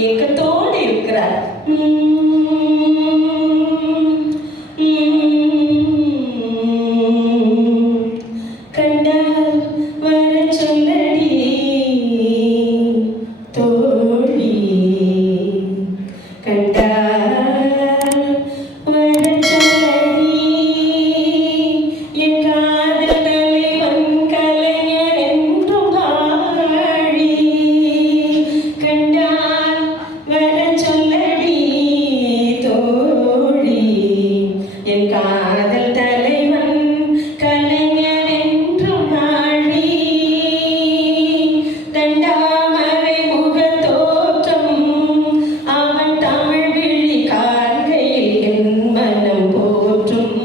ஏக்கத்தோடு இருக்கிறார். கண்டால் வர சொல்லடி தோழி, கண்டால் வர சொல்லடி என் காதல் தலைவன் கலைஞர் என்றும் வாழி. கண்டால் வர சொல்லடி தோழி என் காதல் தலைவன் கலைஞர் என்றும் வாழி. தண்டாமரை முகத்தோற்றம் அவன் தமிழ் விழி காண்கையில் என் மனம் போற்றும்.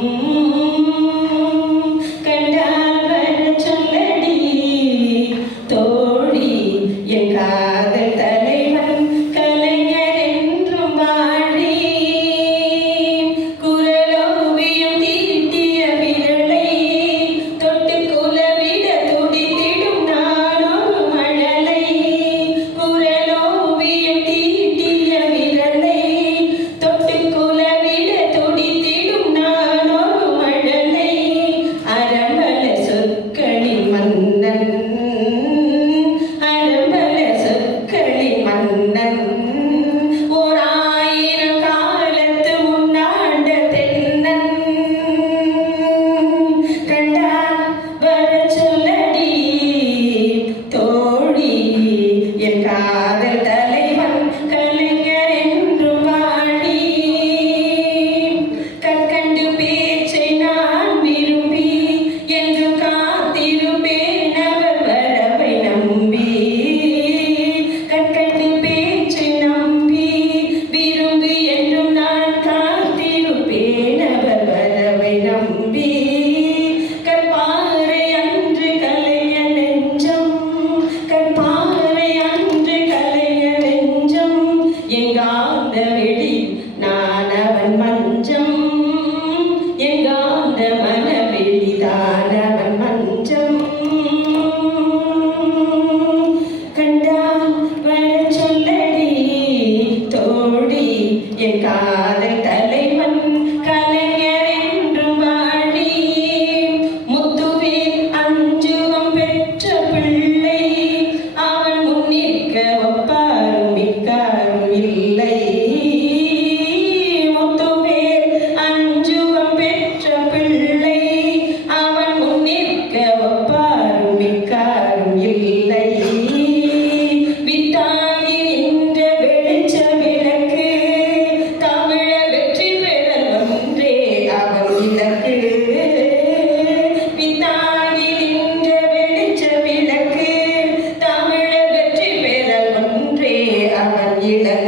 கண்டால் வர சொல்லடி தோழி என் காதல் தலைவன் கலைஞர் என்றும் வாழி. குரலோவியம் தீட்டிய விரலை தொட்டு குலவிட துடித்திடும் நானொரு மழலை. குரலோவியம் தீட்டிய விரலை தொட்டு குலவிட துடித்திடும் நானொரு மழலை. அரம்பல சொற்களின் மன்னன், அரம்பல சொற்களின் மன்னன், ஓர் 1000 காலத்து முன்னாண்ட தென்னன். கண்டால் வர சொல்லடி தோழி என் காதல் தலைவன் கலைஞர் என்றும் வாழி. கற்கண்டு பேச்சை நான் விரும்பி என்று காத்திருப்பேன் அவர் வரவை நம்பி. கற்கண்டு பேச்சை நம்பி விரும்பி என்றும் நான் காத்திருப்பேன் அவர் வரவை நம்பி. கற்பாறை அன்று கலைஞர் நெஞ்சம், கற்பாறை அன்று கலைஞர் நெஞ்சம், எங்காந்த வெளி நான் அவன் மஞ்சம், எங்காந்த மனவெளிதான் அவன் மஞ்சம். கண்டால் வர சொல்லடி தோழி என் காதல் தலைவன் கலைஞர் என்றும் வாழி. முத்துவேல் அஞ்சுவம் பெற்ற பிள்ளை அவன் முன்னிற்க ஒப்பாரும் மிக்காரும் இல்லை. முத்துவேல் அஞ்சுவம் பெற்ற பிள்ளை அவன் முன்னிற்க ஒப்பாரும் மிக்காரும் இல்லை. வித்தாகி நின்ற வெளிச்ச விளக்கு தமிழ வெற்றி பெறல் ஒன்றே அவன் இலக்கு. வித்தாகி நின்ற வெளிச்ச விளக்கு தமிழ வெற்றி பெறல் ஒன்றே அவன் இலக்கு.